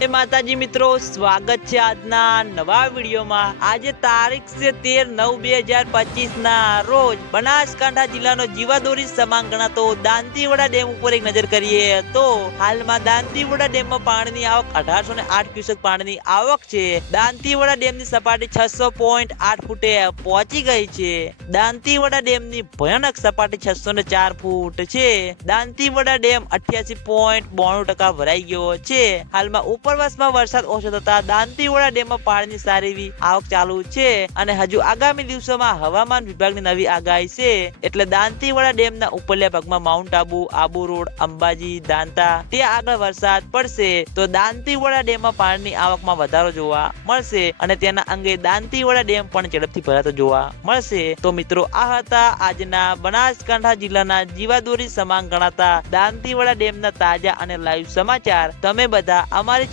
જય માતાજી મિત્રો, સ્વાગત છે આજના નવા વિડીયોમાં. આજે તારીખ છે તેર નવ બે હજાર પચીસ ના રોજ બનાસકાંઠા જિલ્લાનો જીવાદોરી સમાન ગણાતો દાંતીવાડા ડેમ ઉપર એક નજર કરીએ તો હાલમાં દાંતીવાડા ડેમમાં પાણીની આવક અઢારસો ને આઠ ક્યુસેક પાણીની આવક છે. દાંતીવાડા ડેમની સપાટી છસો પોઈન્ટ આઠ ફૂટે પહોંચી ગઈ છે. દાંતીવાડા ડેમની ભયાનક સપાટી છસો ને ચાર ફૂટ છે. દાંતીવાડા ડેમ અઠ્યાસી પોઈન્ટ બોણું ટકા ભરાઈ ગયો છે. હાલમાં ઉપરવાસમાં વરસાદ ઓછો થતા દાંતીવાડા ડેમમાં પાણીની સારી એવી આવક ચાલુ છે અને હજુ આગામી દિવસોમાં હવામાન વિભાગની નવી આગાહી છે. એટલે દાંતીવાડા ડેમના ઉપરલા ભાગમાં માઉન્ટ આબુ આબુ રોડ, અંબાજી, દાંતા, ત્યાં આગળ વરસાદ પડશે. તો દાંતીવાડા ડેમમાં પાણીની આવકમાં વધારો જોવા મળશે અને તેના અંગે દાંતીવાડા ડેમ પણ ઝડપથી ભરાતો જોવા મળશે. તો મિત્રો, આ હતા આજના બનાસકાંઠા જિલ્લાના જીવાદોરી સમાન ગણાતા દાંતીવાડા ડેમના તાજા અને લાઈવ સમાચાર. તમે બધા અમારી